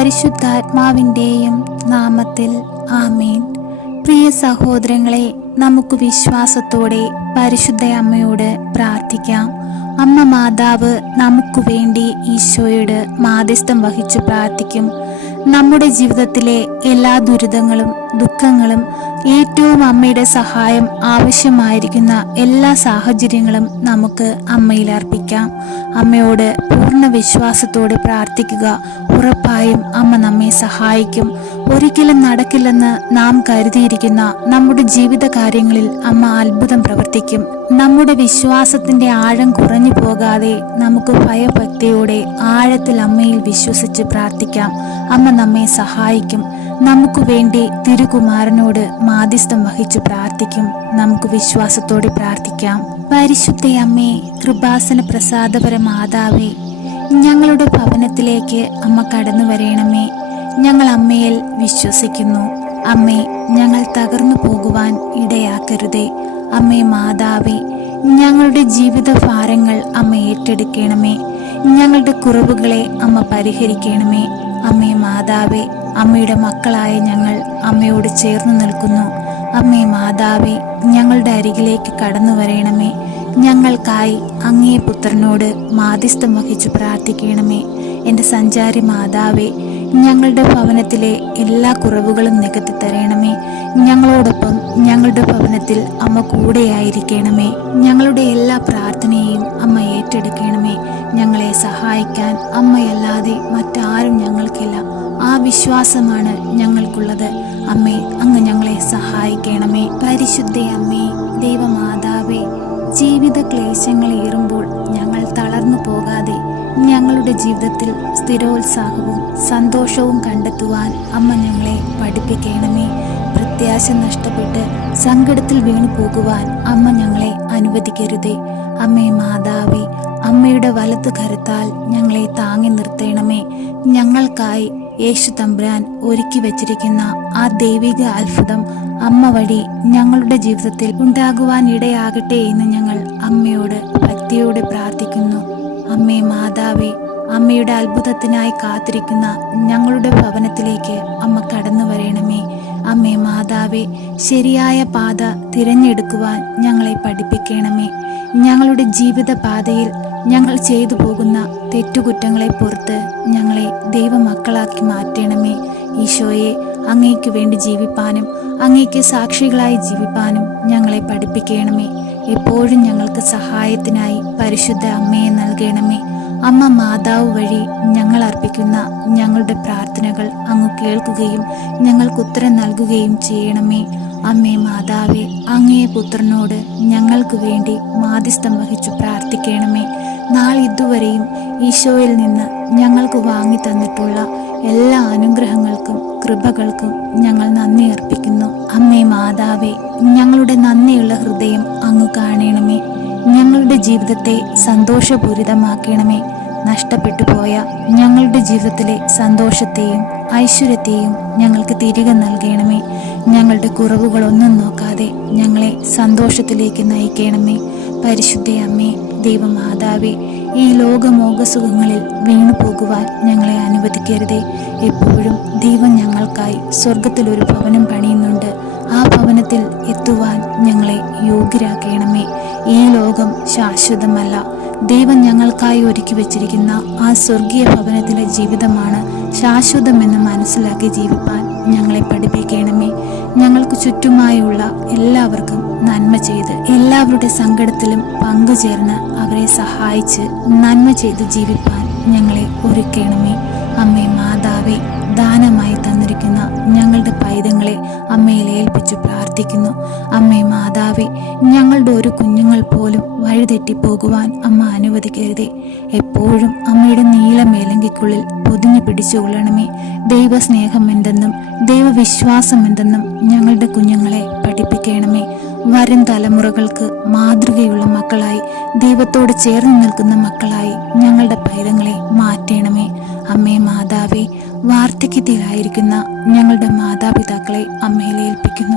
പരിശുദ്ധാത്മാവിന്റെയും നാമത്തിൽ ആമേൻ. പ്രിയ സഹോദരങ്ങളെ നമുക്ക് വിശ്വാസത്തോടെ പരിശുദ്ധ അമ്മയോട് പ്രാർത്ഥിക്കാം. അമ്മ മാതാവ് നമുക്ക് വേണ്ടി ഈശോയോട് മാധ്യസ്ഥം വഹിച്ചു പ്രാർത്ഥിക്കും. നമ്മുടെ ജീവിതത്തിലെ എല്ലാ ദുരിതങ്ങളും ദുഃഖങ്ങളും ഏറ്റവും അമ്മയുടെ സഹായം ആവശ്യമായിരിക്കുന്ന എല്ലാ സാഹചര്യങ്ങളും നമുക്ക് അമ്മയിൽ അർപ്പിക്കാം. അമ്മയോട് പൂർണ വിശ്വാസത്തോടെ പ്രാർത്ഥിക്കുക. ഉറപ്പായും അമ്മ നമ്മെ സഹായിക്കും. ഒരിക്കലും നടക്കില്ലെന്ന് നാം കരുതിയിരിക്കുന്ന നമ്മുടെ ജീവിത കാര്യങ്ങളിൽ അമ്മ അത്ഭുതം പ്രവർത്തിക്കും. നമ്മുടെ വിശ്വാസത്തിന്റെ ആഴം കുറഞ്ഞു പോകാതെ നമുക്ക് ഭയഭക്തിയോടെ ആഴത്തിൽ അമ്മയിൽ വിശ്വസിച്ച് പ്രാർത്ഥിക്കാം. അമ്മ നമ്മെ സഹായിക്കും. നമുക്ക് വേണ്ടി തിരുകുമാരനോട് മാധ്യസ്ഥം വഹിച്ചു പ്രാർത്ഥിക്കും. നമുക്ക് വിശ്വാസത്തോടെ പ്രാർത്ഥിക്കാം. പരിശുദ്ധ അമ്മേ കൃപാസന പ്രസാദപര മാതാവേ ഞങ്ങളുടെ ഭവനത്തിലേക്ക് അമ്മ കടന്നു വരേണമേ ഞങ്ങൾ അമ്മയിൽ വിശ്വസിക്കുന്നു. അമ്മേ ഞങ്ങൾ തകർന്നു പോകുവാൻ ഇടയാക്കരുതേ. അമ്മേ മാതാവേ ഞങ്ങളുടെ ജീവിത ഭാരങ്ങൾ അമ്മ ഏറ്റെടുക്കണമേ. ഞങ്ങളുടെ കുറവുകളെ അമ്മ പരിഹരിക്കണമേ. അമ്മേ മാതാവേ അമ്മയുടെ മക്കളായ ഞങ്ങൾ അമ്മയോട് ചേർന്ന് നിൽക്കുന്നു. അമ്മേ മാതാവേ ഞങ്ങളുടെ അരികിലേക്ക് കടന്നു വരയണമേ ഞങ്ങൾക്കായി അങ്ങേ പുത്രനോട് മാധ്യസ്ഥം വഹിച്ചു പ്രാർത്ഥിക്കണമേ. എന്റെ സഞ്ചാരി മാതാവേ ഞങ്ങളുടെ ഭവനത്തിലെ എല്ലാ കുറവുകളും നികത്തി തരണമേ ഞങ്ങളോടൊപ്പം ഞങ്ങളുടെ ഭവനത്തിൽ അമ്മ കൂടെയായിരിക്കണമേ. ഞങ്ങളുടെ എല്ലാ പ്രാർത്ഥനയെയും അമ്മ ഏറ്റെടുക്കണമേ. ഞങ്ങളെ സഹായിക്കാൻ അമ്മയല്ലാതെ മറ്റാരും ഞങ്ങൾക്കില്ല. ആ വിശ്വാസമാണ് ഞങ്ങൾക്കുള്ളത്. അമ്മേ അങ്ങ് ഞങ്ങളെ സഹായിക്കണമേ. പരിശുദ്ധ അമ്മേ ദൈവമാതാവേ ജീവിത ക്ലേശങ്ങൾ ഏറുമ്പോൾ ഞങ്ങൾ ഞങ്ങളുടെ ജീവിതത്തിൽ സ്ഥിരോത്സാഹവും സന്തോഷവും കണ്ടെത്തുവാൻ അമ്മ ഞങ്ങളെ പഠിപ്പിക്കണമേ. പ്രത്യാശ നഷ്ടപ്പെട്ട് സങ്കടത്തിൽ വീണു പോകുവാൻ അമ്മ ഞങ്ങളെ അനുവദിക്കരുതേ. അമ്മേ മാതാവേ അമ്മയുടെ വലത്ത് കരുത്താൽ ഞങ്ങളെ താങ്ങി നിർത്തണമേ. ഞങ്ങൾക്കായി യേശു തമ്പുരാൻ ഒരുക്കി വച്ചിരിക്കുന്ന ആ ദൈവിക അത്ഭുതം അമ്മ വഴി ഞങ്ങളുടെ ജീവിതത്തിൽ ഉണ്ടാകുവാൻ ഇടയാകട്ടെ എന്ന് ഞങ്ങൾ അമ്മയോട് ഭക്തിയോടെ പ്രാർത്ഥിക്കുന്നു. അമ്മേ മാതാവേ അമ്മയുടെ അത്ഭുതത്തിനായി കാത്തിരിക്കുന്ന ഞങ്ങളുടെ ഭവനത്തിലേക്ക് അമ്മ കടന്നു വരണമേ. അമ്മേ മാതാവേ ശരിയായ പാത തിരഞ്ഞെടുക്കുവാൻ ഞങ്ങളെ പഠിപ്പിക്കണമേ. ഞങ്ങളുടെ ജീവിത പാതയിൽ ഞങ്ങൾ ചെയ്തു പോകുന്ന തെറ്റുകുറ്റങ്ങളെ പുറത്ത് ഞങ്ങളെ ദൈവമക്കളാക്കി മാറ്റണമേ. ഈശോയെ അങ്ങേക്ക് വേണ്ടി ജീവിപ്പാനും അങ്ങേക്ക് സാക്ഷികളായി ജീവിപ്പാനും ഞങ്ങളെ പഠിപ്പിക്കണമേ. എപ്പോഴും ഞങ്ങൾക്ക് സഹായത്തിനായി പരിശുദ്ധ അമ്മയെ നൽകണമേ. അമ്മ മാതാവ് വഴി ഞങ്ങൾ അർപ്പിക്കുന്ന ഞങ്ങളുടെ പ്രാർത്ഥനകൾ അങ്ങ് കേൾക്കുകയും ഞങ്ങൾക്ക് ഉത്തരം നൽകുകയും ചെയ്യണമേ. അമ്മേ മാതാവേ അങ്ങേ പുത്രനോട് ഞങ്ങൾക്ക് വേണ്ടി മാധ്യസ്ഥം വഹിച്ചു പ്രാർത്ഥിക്കണമേ. നാളിതുവരെയും ഈശോയിൽ നിന്ന് ഞങ്ങൾക്ക് വാങ്ങി തന്നിട്ടുള്ള എല്ലാ അനുഗ്രഹങ്ങൾക്കും കൃപകൾക്കും ഞങ്ങൾ നന്ദി അർപ്പിക്കുന്നു. അമ്മേ മാതാവേ ഞങ്ങളുടെ നന്ദിയുള്ള ഹൃദയം അങ്ങ് കാണണമേ. ഞങ്ങളുടെ ജീവിതത്തെ സന്തോഷപൂരിതമാക്കണമേ. നഷ്ടപ്പെട്ടു പോയ ഞങ്ങളുടെ ജീവിതത്തിലെ സന്തോഷത്തെയും ഐശ്വര്യത്തെയും ഞങ്ങൾക്ക് തിരികെ നൽകണമേ. ഞങ്ങളുടെ കുറവുകളൊന്നും നോക്കാതെ ഞങ്ങളെ സന്തോഷത്തിലേക്ക് നയിക്കണമേ. പരിശുദ്ധ അമ്മേ ദൈവമാതാവേ ഈ ലോകമോകസുഖങ്ങളിൽ വീണു പോകുവാൻ ഞങ്ങളെ അനുവദിക്കരുതേ. എപ്പോഴും ദൈവം ഞങ്ങൾക്കായി സ്വർഗത്തിൽ ഒരു ഭവനം പണിയുന്നുണ്ട്. ആ ഭവനത്തിൽ എത്തുവാൻ ഞങ്ങളെ യോഗ്യരാക്കണമേ. ഈ ലോകം ശാശ്വതമല്ല. ദൈവം ഞങ്ങൾക്കായി ഒരുക്കി വെച്ചിരിക്കുന്ന ആ സ്വർഗീയ ഭവനത്തിലെ ജീവിതമാണ് ശാശ്വതമെന്ന് മനസ്സിലാക്കി ജീവിപ്പാൻ ഞങ്ങളെ പഠിപ്പിക്കണമേ. ഞങ്ങൾക്ക് ചുറ്റുമായുള്ള എല്ലാവർക്കും നന്മ ചെയ്ത് എല്ലാവരുടെ സങ്കടത്തിലും പങ്കുചേർന്ന് അവരെ സഹായിച്ച് നന്മ ചെയ്ത് ജീവിപ്പാൻ ഞങ്ങളെ ഒരുക്കണമേ. അമ്മേ മാതാവേ ദാനമായി തന്നിരിക്കുന്ന ഞങ്ങളുടെ പൈതങ്ങളെ അമ്മയിൽ ഏൽപ്പിച്ചു പ്രാർത്ഥിക്കുന്നു. അമ്മേ മാതാവേ ഞങ്ങളുടെ ഒരു കുഞ്ഞുങ്ങൾ പോലും വഴിതെറ്റി പോകുവാൻ അമ്മ അനുവദിക്കരുതേ. എപ്പോഴും അമ്മയുടെ നീല മേലങ്കിക്കുള്ളിൽ പൊതിഞ്ഞു പിടിച്ചുകൊള്ളണമേ ദൈവസ്നേഹം എന്തെന്നും ദൈവവിശ്വാസം എന്തെന്നും ഞങ്ങളുടെ കുഞ്ഞുങ്ങളെ പഠിപ്പിക്കണമേ. വരും തലമുറകൾക്ക് മാതൃകയുള്ള മക്കളായി ദൈവത്തോട് ചേർന്ന് നിൽക്കുന്ന മക്കളായി ഞങ്ങളുടെ പൈതങ്ങളെ മാറ്റണമേ. അമ്മേ മാതാവേ വാർദ്ധക്യത്തിലായിരിക്കുന്ന ഞങ്ങളുടെ മാതാപിതാക്കളെ അമ്മയിൽ ഏൽപ്പിക്കുന്നു.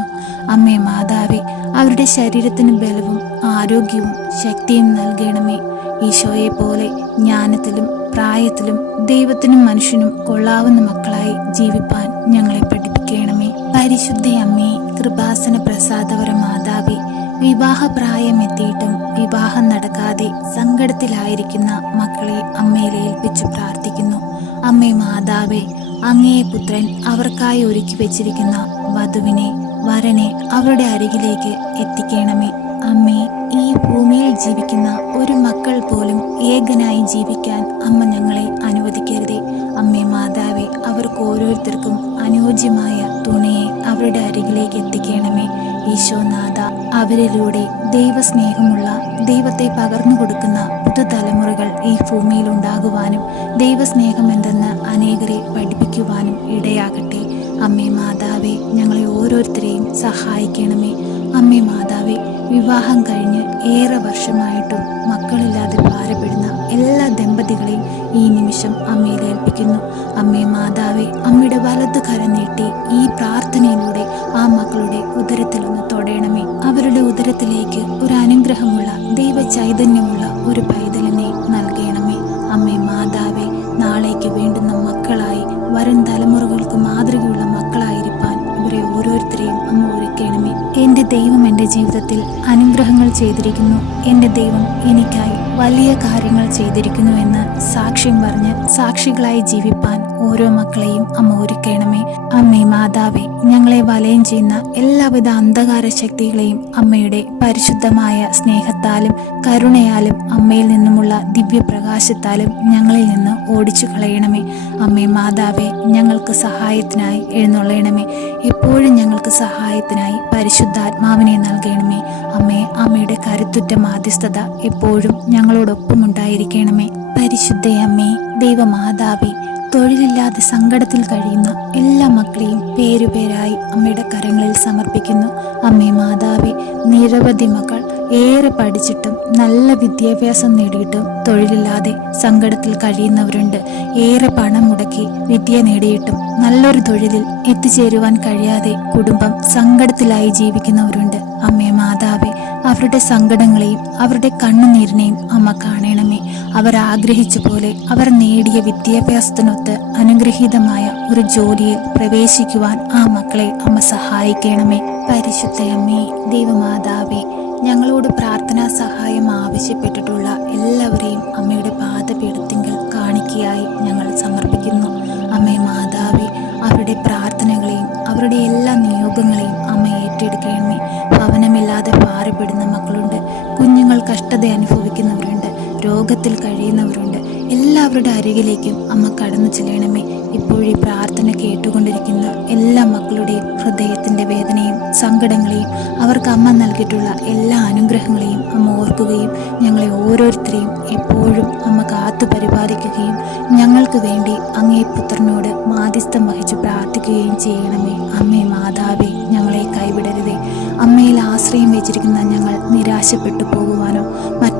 അമ്മേ മാതാവേ അവരുടെ ശരീരത്തിന് ബലവും ആരോഗ്യവും ശക്തിയും നൽകണമേ. ഈശോയെ പോലെ ജ്ഞാനത്തിലും പ്രായത്തിലും ദൈവത്തിനും മനുഷ്യനും കൊള്ളാവുന്ന മക്കളായി ജീവിപ്പാൻ ഞങ്ങളെ പഠിപ്പിക്കണമേ. പരിശുദ്ധ അമ്മേ കൃപാസന പ്രസാദവര മാതാവി വിവാഹപ്രായമെത്തിയിട്ടും വിവാഹം നടക്കാതെ സങ്കടത്തിലായിരിക്കുന്ന മക്കളെ അമ്മയിൽ ഏൽപ്പിച്ചു പ്രാർത്ഥിക്കുന്നു. അമ്മേ മാതാവേ അങ്ങേ പുത്രൻ അവർക്കായി ഒരുക്കി വെച്ചിരിക്കുന്ന വധുവിനെ വരനെ അവരുടെ അരികിലേക്ക് എത്തിക്കണമേ. അമ്മേ ഈ ഭൂമിയിൽ ജീവിക്കുന്ന ഒരു മക്കൾ പോലും ഏകനായി ജീവിക്കാൻ അമ്മ ഞങ്ങളെ അനുവദിക്കരുതേ. അമ്മേ മാതാവേ അവർക്ക് ഓരോരുത്തർക്കും അനുയോജ്യമായ തുണയെ അവരുടെ അരികിലേക്ക് എത്തിക്കണമേ. ഈശോനാഥ അവരിലൂടെ ദൈവസ്നേഹമുള്ള ദൈവത്തെ പകർന്നു കൊടുക്കുന്ന പുതുതലമുറകൾ ഈ ഭൂമിയിൽ ഉണ്ടാകുവാനും ദൈവസ്നേഹം എന്തെന്ന് അനേകരെ പഠിപ്പിക്കുവാനും ഇടയാകട്ടെ. അമ്മേ മാതാവേ ഞങ്ങളെ ഓരോരുത്തരെയും സഹായിക്കണമേ. അമ്മേ മാതാവേ വിവാഹം കഴിഞ്ഞ് ഏറെ വർഷമായിട്ടും മക്കളില്ലാതെ ഭാരപ്പെടുന്ന എല്ലാ ദമ്പതികളെയും ഈ നിമിഷം അമ്മയിൽ ഏൽപ്പിക്കുന്നു. അമ്മേ മാതാവേ അമ്മയുടെ വലത് കരനീട്ടി ഈ പ്രാർത്ഥനയിലൂടെ ആ മക്കളുടെ ഉദരത്തിലൊന്ന് തൊടയണമേ അവരുടെ ഉദരത്തിലേക്ക് ഒരു അനുഗ്രഹമുള്ള ദൈവ ചൈതന്യമുള്ള ഒരു പൈതലിനെ നൽകണമേ. അമ്മേ മാതാവേ നാളേക്ക് വേണ്ടുന്ന മക്കളായി വരും തലമുറകൾക്ക് മാതൃകയുള്ള മക്കളായിരിക്കാൻ ഇവരെ ഓരോരുത്തരെയും അമ്മ ഒരുക്കണമേ. എന്റെ ദൈവം എന്റെ ജീവിതത്തിൽ അനുഗ്രഹങ്ങൾ ചെയ്തിരിക്കുന്നു. എന്റെ ദൈവം എനിക്കായി വലിയ കാര്യങ്ങൾ ചെയ്തിരിക്കുന്നു എന്ന് സാക്ഷ്യം പറഞ്ഞ് സാക്ഷികളായി ജീവിപ്പാൻ ഓരോ മക്കളെയും അമ്മ ഒരുക്കണമേ. അമ്മേ മാതാവേ ഞങ്ങളെ വലയം ചെയ്യുന്ന എല്ലാവിധ അന്ധകാര ശക്തികളെയും അമ്മയുടെ പരിശുദ്ധമായ സ്നേഹത്താലും കരുണയാലും അമ്മയിൽ നിന്നുമുള്ള ദിവ്യപ്രകാശത്താലും ഞങ്ങളിൽ നിന്ന് ഓടിച്ചു കളയണമേ അമ്മേ മാതാവേ ഞങ്ങൾക്ക് സഹായത്തിനായി എഴുന്നള്ളയണമേ. എപ്പോഴും ഞങ്ങൾക്ക് സഹായത്തിനായി പരിശുദ്ധാത്മാവിനെ നൽകണമേ. അമ്മേ അമ്മയുടെ കരുത്തുറ്റ മാധ്യസ്ഥത എപ്പോഴും ഞങ്ങളോടൊപ്പം ഉണ്ടായിരിക്കണമേ പരിശുദ്ധയമ്മേ ദൈവമാതാവേ തൊഴിലില്ലാതെ സങ്കടത്തിൽ കഴിയുന്ന എല്ലാ മക്കളെയും പേരുപേരായി അമ്മയുടെ കരങ്ങളിൽ സമർപ്പിക്കുന്നു. അമ്മേ മാതാവേ നിരവധി മക്കൾ ഏറെ പഠിച്ചിട്ടും നല്ല വിദ്യാഭ്യാസം നേടിയിട്ടും തൊഴിലില്ലാതെ സങ്കടത്തിൽ കഴിയുന്നവരുണ്ട്. ഏറെ പണം മുടക്കി വിദ്യ നേടിയിട്ടും നല്ലൊരു തൊഴിലിൽ എത്തിച്ചേരുവാൻ കഴിയാതെ കുടുംബം സങ്കടത്തിലായി ജീവിക്കുന്നവരുണ്ട്. അമ്മേ മാതാവേ അവരുടെ സങ്കടങ്ങളെയും അവരുടെ കണ്ണുനീരിനെയും അമ്മ കാണണമേ. അവർ ആഗ്രഹിച്ച പോലെ അവർ നേടിയ വിദ്യാഭ്യാസത്തിനൊത്ത് അനുഗ്രഹീതമായ ഒരു ജോലിയിൽ പ്രവേശിക്കുവാൻ ആ മക്കളെ അമ്മ സഹായിക്കണമേ. പരിശുദ്ധയമ്മേ ദൈവമാതാവേ ഞങ്ങളോട് പ്രാർത്ഥനാ സഹായം ആവശ്യപ്പെട്ടിട്ടുള്ള എല്ലാവരെയും അമ്മയുടെ പാദപീഠത്തിങ്കൽ കാണിക്കയായി ഞങ്ങൾ സമർപ്പിക്കുന്നു. അമ്മേ മാതാവേ അവരുടെ പ്രാർത്ഥനകളെയും കഷ്ടത അനുഭവിക്കുന്നവരുണ്ട് രോഗത്തിൽ കഴിയുന്നവരുണ്ട്. എല്ലാവരുടെ അരികിലേക്കും അമ്മ കടന്നു ചെല്ലണമേ. ഇപ്പോഴീ പ്രാർത്ഥന കേട്ടുകൊണ്ടിരിക്കുന്ന എല്ലാ മക്കളുടെയും ഹൃദയത്തിന്റെ വേദനയും സങ്കടങ്ങളെയും അവർക്ക് അമ്മ നൽകിയിട്ടുള്ള എല്ലാ അനുഗ്രഹങ്ങളെയും അമ്മ ഓർക്കുകയും ഞങ്ങളെ ഓരോരുത്തരെയും എപ്പോഴും അമ്മ കാത്തു പരിപാലിക്കുകയും ഞങ്ങൾക്ക് വേണ്ടി അങ്ങേ പുത്രനോട് മാധ്യസ്ഥം വഹിച്ചു പ്രാർത്ഥിക്കുകയും ചെയ്യണമേ. അമ്മേ മാതാവേ ഞങ്ങളെ കൈവിടരുതേ. അമ്മയിൽ ആശ്രയം വെച്ചിരിക്കുന്ന ഞങ്ങൾ നിരാശപ്പെട്ടു പോകുവാനോ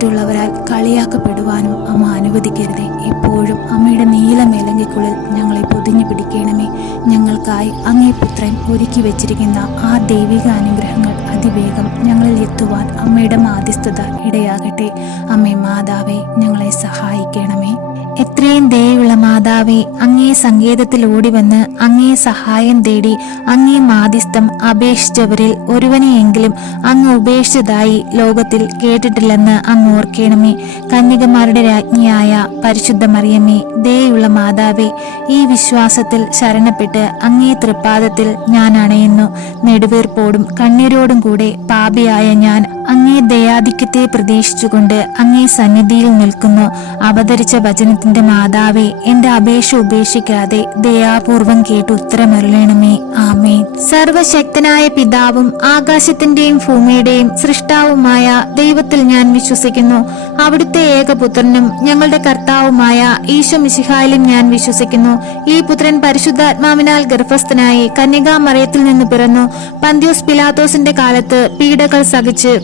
മറ്റുള്ളവരാൽ കളിയാക്കപ്പെടുവാനും അമ്മ അനുവദിക്കരുതേ. എപ്പോഴും അമ്മയുടെ നീല മേലങ്കിക്കുള്ളിൽ ഞങ്ങളെ പൊതിഞ്ഞു പിടിക്കണമേ. ഞങ്ങൾക്കായി അങ്ങേ പുത്രൻ ഒരുക്കി വെച്ചിരിക്കുന്ന ആ ദൈവിക അനുഗ്രഹങ്ങൾ അതിവേഗം ഞങ്ങളിൽ എത്തുവാൻ അമ്മയുടെ മാധ്യസ്ഥത ഇടയാകട്ടെ. അമ്മേ മാതാവേ ഞങ്ങളെ സഹായിക്കണമേ. എത്രയും ദയുള്ള മാതാവേ അങ്ങേ സങ്കേതത്തിൽ ഓടിവന്ന് അങ്ങേ സഹായം തേടി അങ്ങേ മാധ്യസ്ഥം അപേക്ഷിച്ചവരിൽ ഒരുവനെയെങ്കിലും അങ്ങ് ഉപേക്ഷിച്ചതായി ലോകത്തിൽ കേട്ടിട്ടില്ലെന്ന് അങ്ങ് ഓർക്കണമേ. കന്യകമാരുടെ രാജ്ഞിയായ പരിശുദ്ധ മറിയമ്മേ ദയുള്ള മാതാവേ ഈ വിശ്വാസത്തിൽ ശരണപ്പെട്ട് അങ്ങേ തൃപ്പാദത്തിൽ ഞാൻ അണയുന്നു. നെടുവീർപ്പോടും കണ്ണീരോടും കൂടെ പാപിയായ ഞാൻ അങ്ങേ ദയാധിക്യത്തെ പ്രതീക്ഷിച്ചുകൊണ്ട് അങ്ങേ സന്നിധിയിൽ നിൽക്കുന്നു. അവതരിച്ച വചനത്തിന്റെ മാതാവേ എന്റെ അപേക്ഷ ഉപേക്ഷിക്കാതെ ദയാപൂർവം കേട്ട് ഉത്തരമരുളണമേ. ആമേ സർവശക്തനായ പിതാവും ആകാശത്തിന്റെയും ഭൂമിയുടെയും സൃഷ്ടാവുമായ ദൈവത്തിൽ ഞാൻ വിശ്വസിക്കുന്നു. അവിടുത്തെ ഏകപുത്രനും ഞങ്ങളുടെ കർത്താവുമായ ഈശോ മിശിഹായിലും ഞാൻ വിശ്വസിക്കുന്നു. ഈ പുത്രൻ പരിശുദ്ധാത്മാവിനാൽ ഗർഭസ്ഥനായി കന്യകാമറയത്തിൽ നിന്ന് പിറന്നു. പന്ത്യോസ് പിലാത്തോസിന്റെ കാലത്ത് പീഡകൾ സഹിച്ച്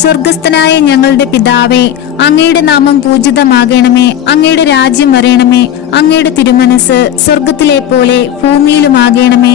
സ്വർഗസ്ഥനായ ഞങ്ങളുടെ പിതാവേ അങ്ങയുടെ നാമം പൂജിതമാകണമേ അങ്ങയുടെ രാജ്യം വരയണമേ അങ്ങയുടെ തിരുമനസ് സ്വർഗത്തിലെ പോലെ ഭൂമിയിലുമാകണമേ.